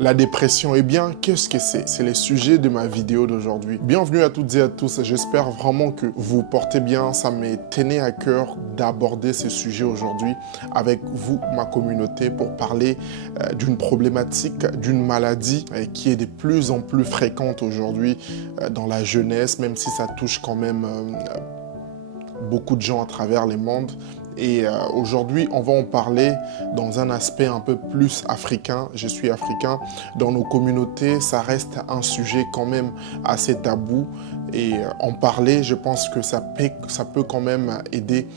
La dépression, eh bien, qu'est-ce que c'est? C'est le sujet de ma vidéo d'aujourd'hui. Bienvenue à toutes et à tous. J'espère vraiment que vous portez bien. Ça m'est tenu à cœur d'aborder ce sujet aujourd'hui avec vous, ma communauté, pour parler d'une problématique, d'une maladie qui est de plus en plus fréquente aujourd'hui dans la jeunesse, même si ça touche quand même beaucoup de gens à travers le monde. Et aujourd'hui, on va en parler dans un aspect un peu plus africain. Je suis africain. Dans nos communautés, ça reste un sujet quand même assez tabou. Et en parler, je pense que ça peut quand même aider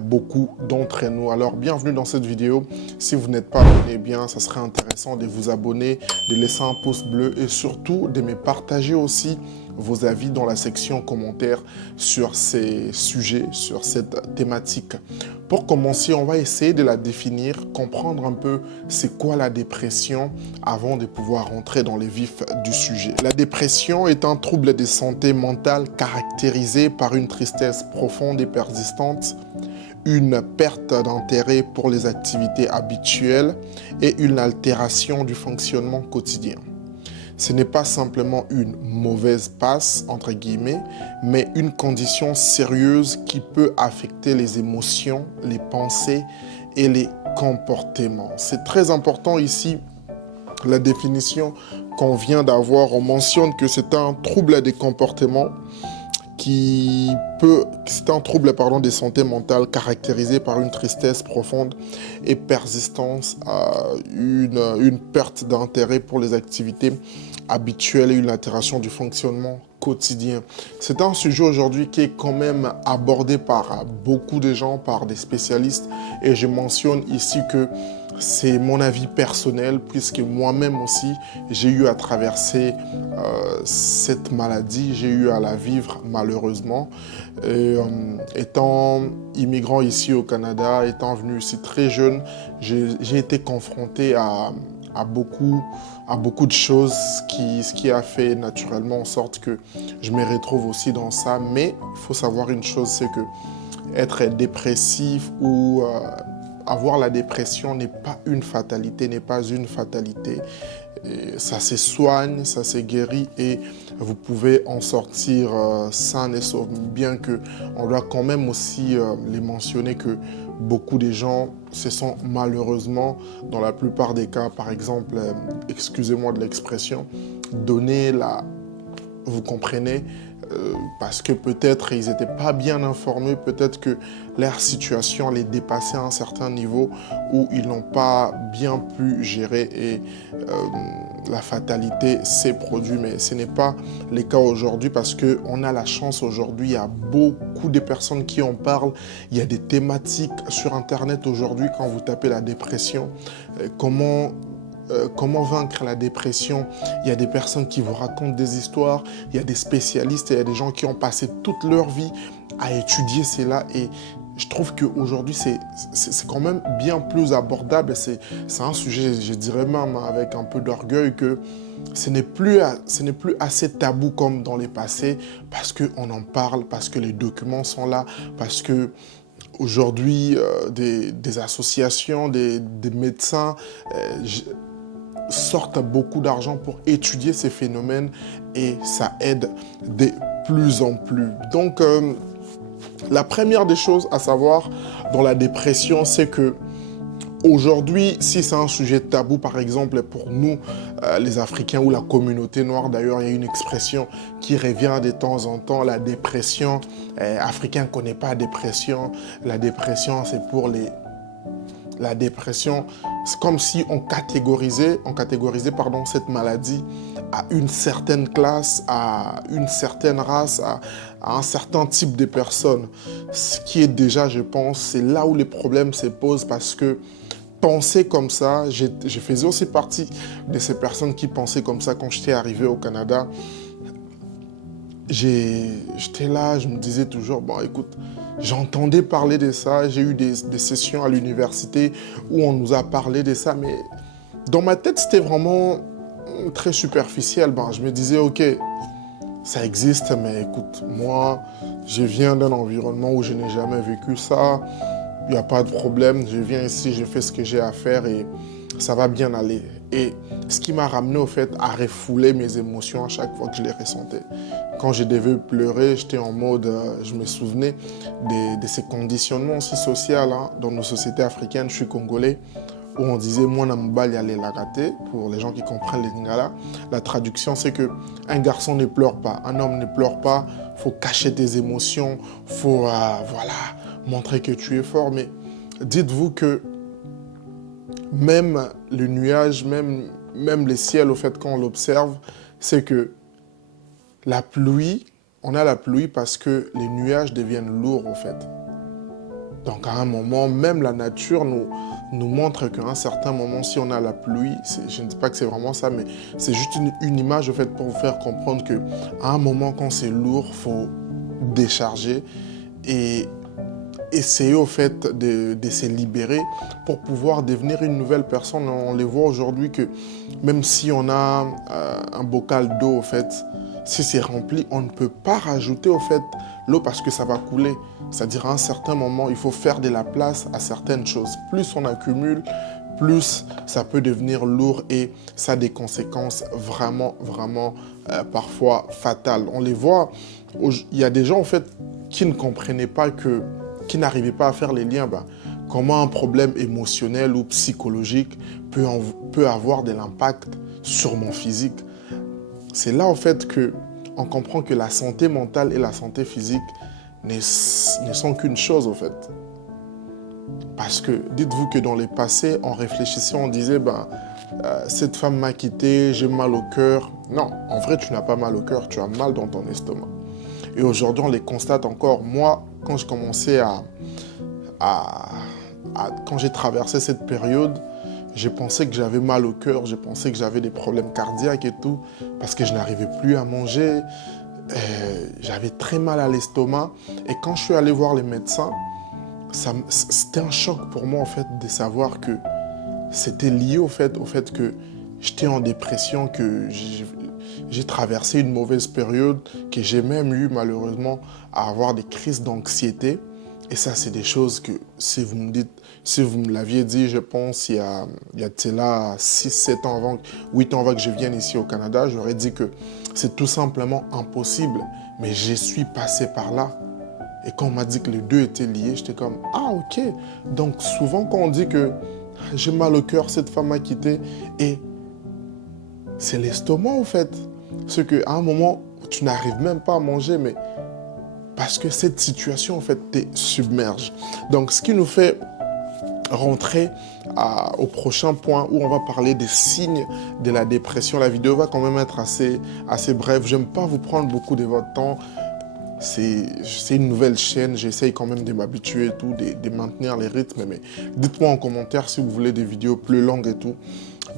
beaucoup d'entre nous. Alors, bienvenue dans cette vidéo. Si vous n'êtes pas abonné, bien, ça serait intéressant de vous abonner, de laisser un pouce bleu et surtout de me partager aussi vos avis dans la section commentaires sur ces sujets, sur cette thématique. Pour commencer, on va essayer de la définir, comprendre un peu c'est quoi la dépression avant de pouvoir rentrer dans les vifs du sujet. La dépression est un trouble de santé mentale caractérisé par une tristesse profonde et persistante, une perte d'intérêt pour les activités habituelles et une altération du fonctionnement quotidien. Ce n'est pas simplement une mauvaise passe, entre guillemets, mais une condition sérieuse qui peut affecter les émotions, les pensées et les comportements. C'est très important ici, la définition qu'on vient d'avoir. On mentionne que c'est un trouble des comportements c'est un trouble de santé mentale caractérisé par une tristesse profonde et persistance, une perte d'intérêt pour les activités habituelles et une altération du fonctionnement quotidien. C'est un sujet aujourd'hui qui est quand même abordé par beaucoup de gens, par des spécialistes, et je mentionne ici que c'est mon avis personnel, puisque moi-même aussi, j'ai eu à traverser cette maladie, j'ai eu à la vivre malheureusement. Et, étant immigrant ici au Canada, étant venu ici très jeune, j'ai été confronté à beaucoup de choses, ce qui a fait naturellement en sorte que je me retrouve aussi dans ça. Mais il faut savoir une chose, c'est que être dépressif ou avoir la dépression n'est pas une fatalité, Et ça se soigne, ça se guérit et vous pouvez en sortir sain et sauf. Bien que on doit quand même aussi les mentionner que beaucoup de gens se sont malheureusement, dans la plupart des cas, par exemple, excusez-moi de l'expression, donné la... Vous comprenez, parce que peut-être ils n'étaient pas bien informés, peut-être que leur situation les dépassait à un certain niveau où ils n'ont pas bien pu gérer et la fatalité s'est produite. Mais ce n'est pas le cas aujourd'hui parce qu'on a la chance aujourd'hui, il y a beaucoup de personnes qui en parlent, il y a des thématiques sur Internet aujourd'hui quand vous tapez la dépression, comment vaincre la dépression. Il y a des personnes qui vous racontent des histoires, il y a des spécialistes, il y a des gens qui ont passé toute leur vie à étudier cela et je trouve qu'aujourd'hui, c'est quand même bien plus abordable. C'est un sujet, je dirais même avec un peu d'orgueil, que ce n'est plus assez tabou comme dans les passés parce qu'on en parle, parce que les documents sont là, parce que aujourd'hui, des associations, des médecins sortent beaucoup d'argent pour étudier ces phénomènes et ça aide de plus en plus. Donc, la première des choses à savoir dans la dépression, c'est que aujourd'hui, si c'est un sujet tabou, par exemple, pour nous, les Africains ou la communauté noire, d'ailleurs, il y a une expression qui revient de temps en temps, la dépression. Africain ne connaît pas la dépression. La dépression, c'est pour les... La dépression, c'est comme si on catégorisait cette maladie à une certaine classe, à une certaine race, à un certain type de personnes. Ce qui est déjà, je pense, c'est là où les problèmes se posent parce que penser comme ça, je faisais aussi partie de ces personnes qui pensaient comme ça quand j'étais arrivé au Canada. J'étais là, je me disais toujours, bon écoute, j'entendais parler de ça, j'ai eu des sessions à l'université où on nous a parlé de ça, mais dans ma tête, c'était vraiment très superficiel. Ben, je me disais, ok, ça existe, mais écoute, moi, je viens d'un environnement où je n'ai jamais vécu ça, il n'y a pas de problème, je viens ici, je fais ce que j'ai à faire et ça va bien aller. Et ce qui m'a ramené au fait à refouler mes émotions à chaque fois que je les ressentais. Quand je devais pleurer, j'étais en mode, je me souvenais de ces conditionnements aussi sociaux hein, dans nos sociétés africaines. Je suis congolais, où on disait moi Nambali allait la rater, pour les gens qui comprennent les Lingala. La traduction c'est que un garçon ne pleure pas, un homme ne pleure pas, faut cacher tes émotions, faut voilà, montrer que tu es fort. Mais dites-vous que même le nuage, même les ciels, au fait, quand on l'observe, c'est que la pluie, on a la pluie parce que les nuages deviennent lourds, au fait. Donc, à un moment, même la nature nous montre qu'à un certain moment, si on a la pluie, je ne dis pas que c'est vraiment ça, mais c'est juste une image, au fait, pour vous faire comprendre qu'à un moment, quand c'est lourd, il faut décharger et essayer au fait de se libérer pour pouvoir devenir une nouvelle personne. On les voit aujourd'hui que même si on a un bocal d'eau, au fait, si c'est rempli, on ne peut pas rajouter au fait l'eau parce que ça va couler. C'est-à-dire à un certain moment, il faut faire de la place à certaines choses. Plus on accumule, plus ça peut devenir lourd et ça a des conséquences vraiment, vraiment parfois fatales. On les voit, il y a des gens en fait qui ne comprenaient pas qui n'arrivaient pas à faire les liens. Comment un problème émotionnel ou psychologique peut avoir de l'impact sur mon physique. C'est là en fait qu'on comprend que la santé mentale et la santé physique ne sont qu'une chose en fait. Parce que dites-vous que dans le passé, en réfléchissant, on disait cette femme m'a quitté, j'ai mal au cœur. Non, en vrai, tu n'as pas mal au cœur, tu as mal dans ton estomac. Et aujourd'hui, on les constate encore. Moi, quand je commençais quand j'ai traversé cette période, j'ai pensé que j'avais mal au cœur, j'ai pensé que j'avais des problèmes cardiaques et tout, parce que je n'arrivais plus à manger, j'avais très mal à l'estomac. Et quand je suis allé voir les médecins, c'était un choc pour moi, en fait, de savoir que c'était lié au fait que j'étais en dépression, que j'ai traversé une mauvaise période, que j'ai même eu malheureusement à avoir des crises d'anxiété. Et ça, c'est des choses que si vous me l'aviez dit, je pense, il y a de là 6, 7 ans 8 ans avant que je vienne ici au Canada, j'aurais dit que c'est tout simplement impossible. Mais je suis passé par là. Et quand on m'a dit que les deux étaient liés, j'étais comme, ah ok. Donc souvent quand on dit que j'ai mal au cœur, cette femme m'a quitté, et c'est l'estomac en fait. C'est qu'à un moment, tu n'arrives même pas à manger, mais parce que cette situation en fait te submerge. Donc ce qui nous fait rentrer au prochain point où on va parler des signes de la dépression. La vidéo va quand même être assez brève. J'aime pas vous prendre beaucoup de votre temps. C'est une nouvelle chaîne, j'essaye quand même de m'habituer et tout, de maintenir les rythmes, mais dites-moi en commentaire si vous voulez des vidéos plus longues et tout.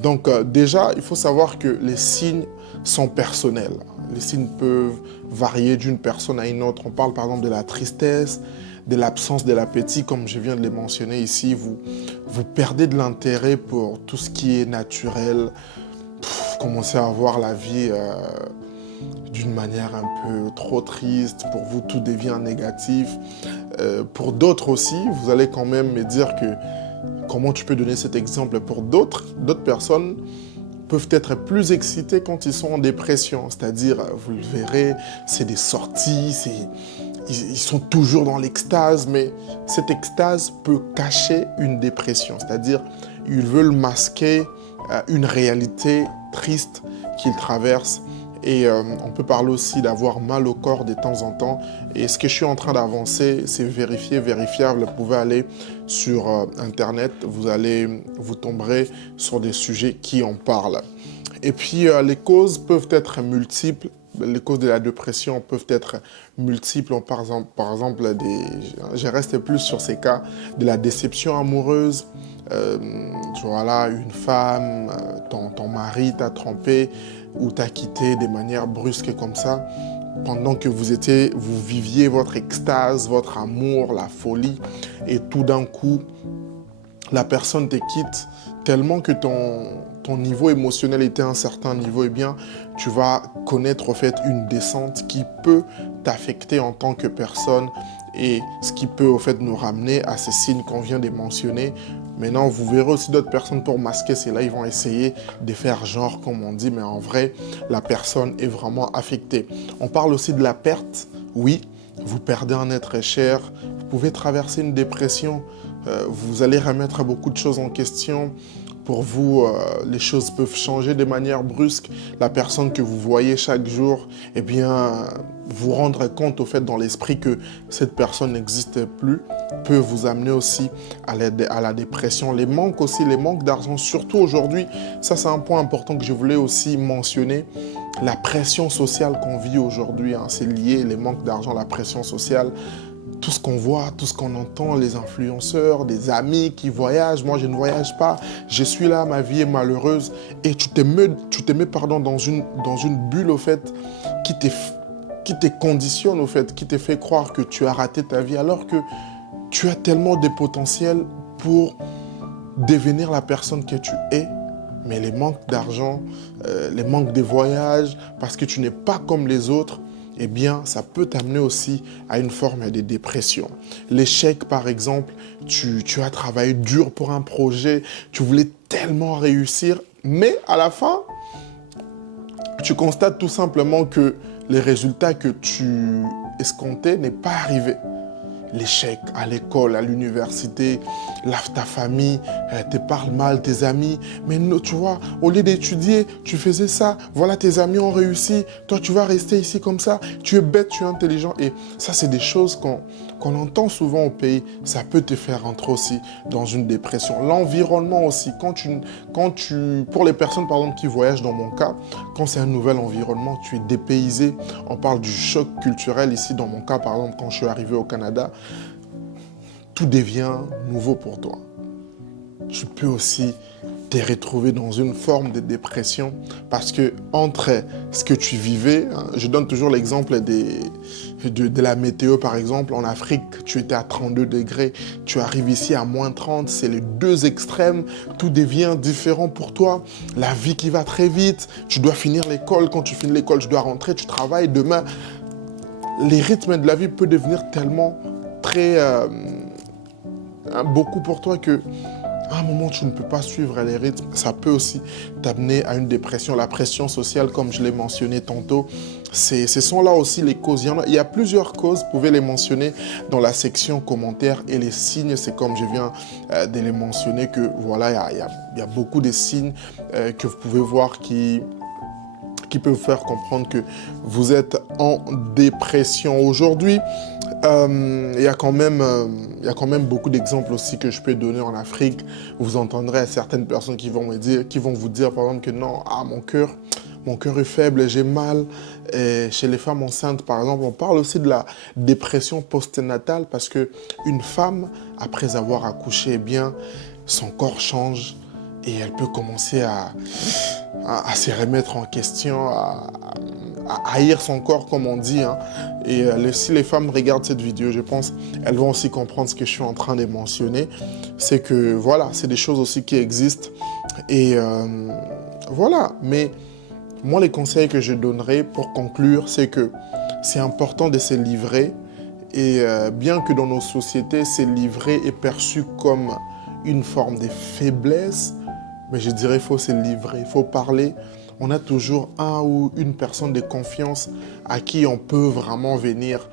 Donc déjà, il faut savoir que les signes sont personnels. Les signes peuvent varier d'une personne à une autre. On parle par exemple de la tristesse, de l'absence de l'appétit, comme je viens de les mentionner ici. Vous perdez de l'intérêt pour tout ce qui est naturel. Vous commencez à voir la vie d'une manière un peu trop triste. Pour vous, tout devient négatif. Pour d'autres aussi, vous allez quand même me dire que comment tu peux donner cet exemple pour d'autres personnes peuvent être plus excités quand ils sont en dépression. C'est-à-dire, vous le verrez, c'est des sorties, ils sont toujours dans l'extase, mais cette extase peut cacher une dépression. C'est-à-dire, ils veulent masquer une réalité triste qu'ils traversent. Et on peut parler aussi d'avoir mal au corps de temps en temps. Et ce que je suis en train d'avancer, c'est vérifiable. Vous pouvez aller sur Internet, vous tomberez sur des sujets qui en parlent. Et puis, les causes peuvent être multiples. Les causes de la dépression peuvent être multiples. Par exemple, je reste plus sur ces cas de la déception amoureuse. Voilà, une femme, ton mari t'a trompé ou t'a quitté de manière brusque comme ça, pendant que vous viviez votre extase, votre amour, la folie, et tout d'un coup, la personne te quitte tellement que ton niveau émotionnel était à un certain niveau, eh bien, tu vas connaître en fait une descente qui peut t'affecter en tant que personne, et ce qui peut en fait nous ramener à ces signes qu'on vient de mentionner. Maintenant, vous verrez aussi d'autres personnes pour masquer. C'est là, ils vont essayer de faire genre, comme on dit, mais en vrai, la personne est vraiment affectée. On parle aussi de la perte. Oui, vous perdez un être cher. Vous pouvez traverser une dépression. Vous allez remettre beaucoup de choses en question. Pour vous, les choses peuvent changer de manière brusque. La personne que vous voyez chaque jour, eh bien, vous rendre compte au fait dans l'esprit que cette personne n'existe plus, peut vous amener aussi à la dépression. Les manques aussi, les manques d'argent, surtout aujourd'hui, ça c'est un point important que je voulais aussi mentionner. La pression sociale qu'on vit aujourd'hui, hein, c'est lié, les manques d'argent, la pression sociale. Tout ce qu'on voit, tout ce qu'on entend, les influenceurs, des amis qui voyagent, moi je ne voyage pas, je suis là, ma vie est malheureuse. Et tu te mets dans une bulle au fait qui te conditionne au fait, qui te fait croire que tu as raté ta vie alors que tu as tellement de potentiel pour devenir la personne que tu es. Mais les manques d'argent, les manques de voyage, parce que tu n'es pas comme les autres, eh bien, ça peut t'amener aussi à une forme de dépression. L'échec, par exemple, tu as travaillé dur pour un projet, tu voulais tellement réussir, mais à la fin, tu constates tout simplement que les résultats que tu escomptais n'est pas arrivé. L'échec à l'école, à l'université, ta famille te parle mal, tes amis. Mais non, tu vois, au lieu d'étudier, tu faisais ça. Voilà, tes amis ont réussi. Toi, tu vas rester ici comme ça. Tu es bête, tu es intelligent. Et ça, c'est des choses qu'on entend souvent au pays. Ça peut te faire rentrer aussi dans une dépression. L'environnement aussi. Pour les personnes, par exemple, qui voyagent dans mon cas, quand c'est un nouvel environnement, tu es dépaysé. On parle du choc culturel ici, dans mon cas, par exemple, quand je suis arrivé au Canada, tout devient nouveau pour toi. Tu peux aussi te retrouver dans une forme de dépression parce que entre ce que tu vivais, hein, je donne toujours l'exemple de la météo par exemple, en Afrique, tu étais à 32 degrés, tu arrives ici à moins 30, c'est les deux extrêmes, tout devient différent pour toi, la vie qui va très vite, tu dois finir l'école, quand tu finis l'école, tu dois rentrer, tu travailles, demain, les rythmes de la vie peuvent devenir tellement beaucoup pour toi que à un moment, tu ne peux pas suivre les rythmes. Ça peut aussi t'amener à une dépression. La pression sociale, comme je l'ai mentionné tantôt, ce sont là aussi les causes. Il y a plusieurs causes, vous pouvez les mentionner dans la section commentaires. Et les signes, c'est comme je viens de les mentionner, que voilà, il y a beaucoup de signes que vous pouvez voir qui peuvent faire comprendre que vous êtes en dépression. Aujourd'hui, il y a quand même beaucoup d'exemples aussi que je peux donner en Afrique. Vous entendrez certaines personnes qui vont vous dire par exemple que non, mon cœur est faible, j'ai mal. Et chez les femmes enceintes, par exemple, on parle aussi de la dépression postnatale parce que une femme, après avoir accouché, eh bien, son corps change et elle peut commencer à se remettre en question, à haïr son corps, comme on dit. Hein. Et si les femmes regardent cette vidéo, je pense elles vont aussi comprendre ce que je suis en train de mentionner. C'est que, voilà, c'est des choses aussi qui existent. Et voilà. Mais moi, les conseils que je donnerais pour conclure, c'est que c'est important de se livrer. Et bien que dans nos sociétés, se livrer est perçu comme une forme de faiblesse, mais je dirais qu'il faut se livrer, il faut parler. On a toujours un ou une personne de confiance à qui on peut vraiment venir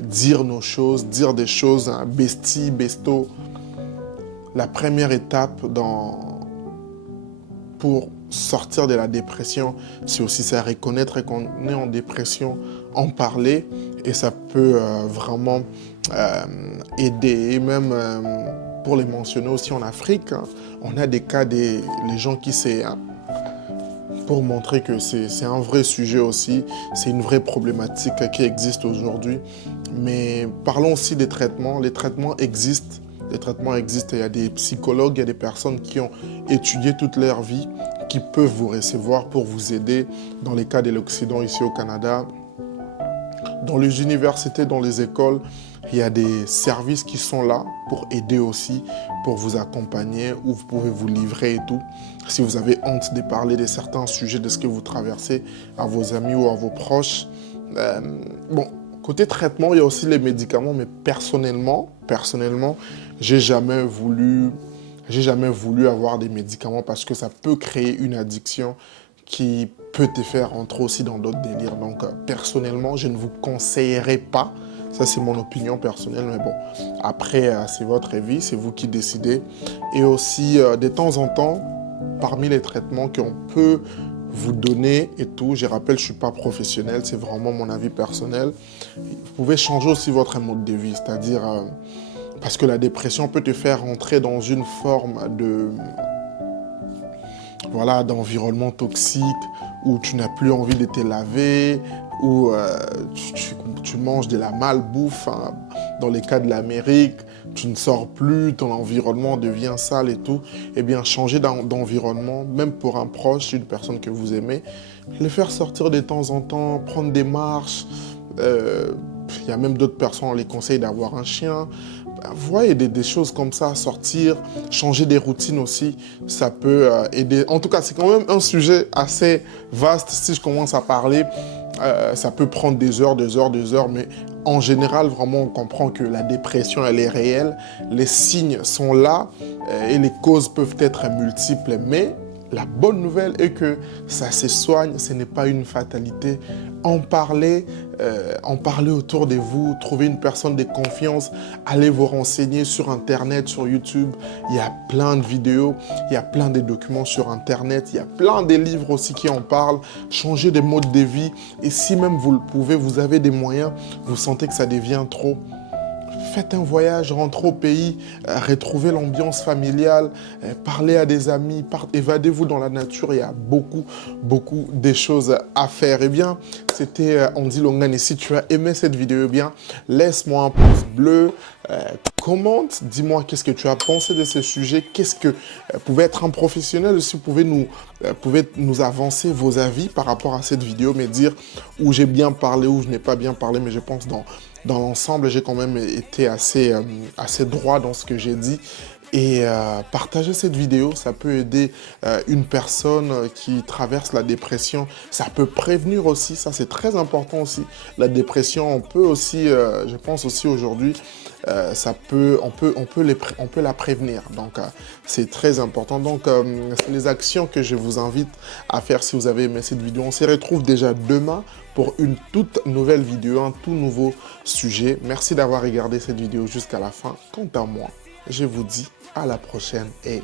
dire nos choses, dire des choses, hein, bestie, besto. La première étape pour sortir de la dépression, c'est aussi ça, reconnaître qu'on est en dépression, en parler, et ça peut vraiment aider. Et même pour les mentionner aussi en Afrique, hein, on a des cas les gens qui pour montrer que c'est un vrai sujet aussi, c'est une vraie problématique qui existe aujourd'hui. Mais parlons aussi des traitements. Les traitements existent. Il y a des psychologues, il y a des personnes qui ont étudié toute leur vie, qui peuvent vous recevoir pour vous aider dans les cas de l'Occident ici au Canada. Dans les universités, dans les écoles, il y a des services qui sont là pour aider aussi, pour vous accompagner, où vous pouvez vous livrer et tout. Si vous avez honte de parler de certains sujets, de ce que vous traversez à vos amis ou à vos proches. Bon, côté traitement, il y a aussi les médicaments, mais personnellement, j'ai jamais voulu J'ai jamais voulu avoir des médicaments parce que ça peut créer une addiction qui peut te faire entrer aussi dans d'autres délires. Donc, personnellement, je ne vous conseillerais pas. Ça, c'est mon opinion personnelle, mais bon. Après, c'est votre avis, c'est vous qui décidez. Et aussi, de temps en temps, parmi les traitements qu'on peut vous donner et tout, je rappelle, je ne suis pas professionnel, c'est vraiment mon avis personnel. Vous pouvez changer aussi votre mode de vie, c'est-à-dire, parce que la dépression peut te faire entrer dans une forme de... voilà, d'environnement toxique, où tu n'as plus envie de te laver, où tu manges de la malbouffe, hein. Dans les cas de l'Amérique, tu ne sors plus, ton environnement devient sale et tout. Eh bien, changer d'environnement, même pour un proche, une personne que vous aimez, les faire sortir de temps en temps, prendre des marches. Il y a même d'autres personnes, on les conseille d'avoir un chien. Vous voyez, des choses comme ça, sortir, changer des routines aussi, ça peut aider. En tout cas, c'est quand même un sujet assez vaste. Si je commence à parler, ça peut prendre des heures, mais en général, vraiment, on comprend que la dépression, elle est réelle. Les signes sont là et les causes peuvent être multiples, mais la bonne nouvelle est que ça se soigne, ce n'est pas une fatalité. En parler autour de vous, trouver une personne de confiance, allez vous renseigner sur Internet, sur YouTube. Il y a plein de vidéos, il y a plein de documents sur Internet, il y a plein de livres aussi qui en parlent. Changez de mode de vie et si même vous le pouvez, vous avez des moyens, vous sentez que ça devient trop, faites un voyage, rentrez au pays, retrouvez l'ambiance familiale, parlez à des amis, évadez-vous dans la nature. Il y a beaucoup de choses à faire. Eh bien, c'était Andy Longane. Et si tu as aimé cette vidéo, eh bien, laisse-moi un pouce bleu, commente, dis-moi qu'est-ce que tu as pensé de ce sujet, qu'est-ce que pouvait être un professionnel, si vous pouvez nous avancer vos avis par rapport à cette vidéo, me dire où j'ai bien parlé, où je n'ai pas bien parlé, mais je pense dans l'ensemble, j'ai quand même été assez droit dans ce que j'ai dit. Et partagez cette vidéo, ça peut aider une personne qui traverse la dépression. Ça peut prévenir aussi, ça c'est très important aussi. La dépression, on peut aussi, je pense aussi aujourd'hui, on peut la prévenir. Donc c'est très important. Donc c'est les actions que je vous invite à faire si vous avez aimé cette vidéo. On se retrouve déjà demain pour une toute nouvelle vidéo, un tout nouveau sujet. Merci d'avoir regardé cette vidéo jusqu'à la fin. Quant à moi, je vous dis à la prochaine et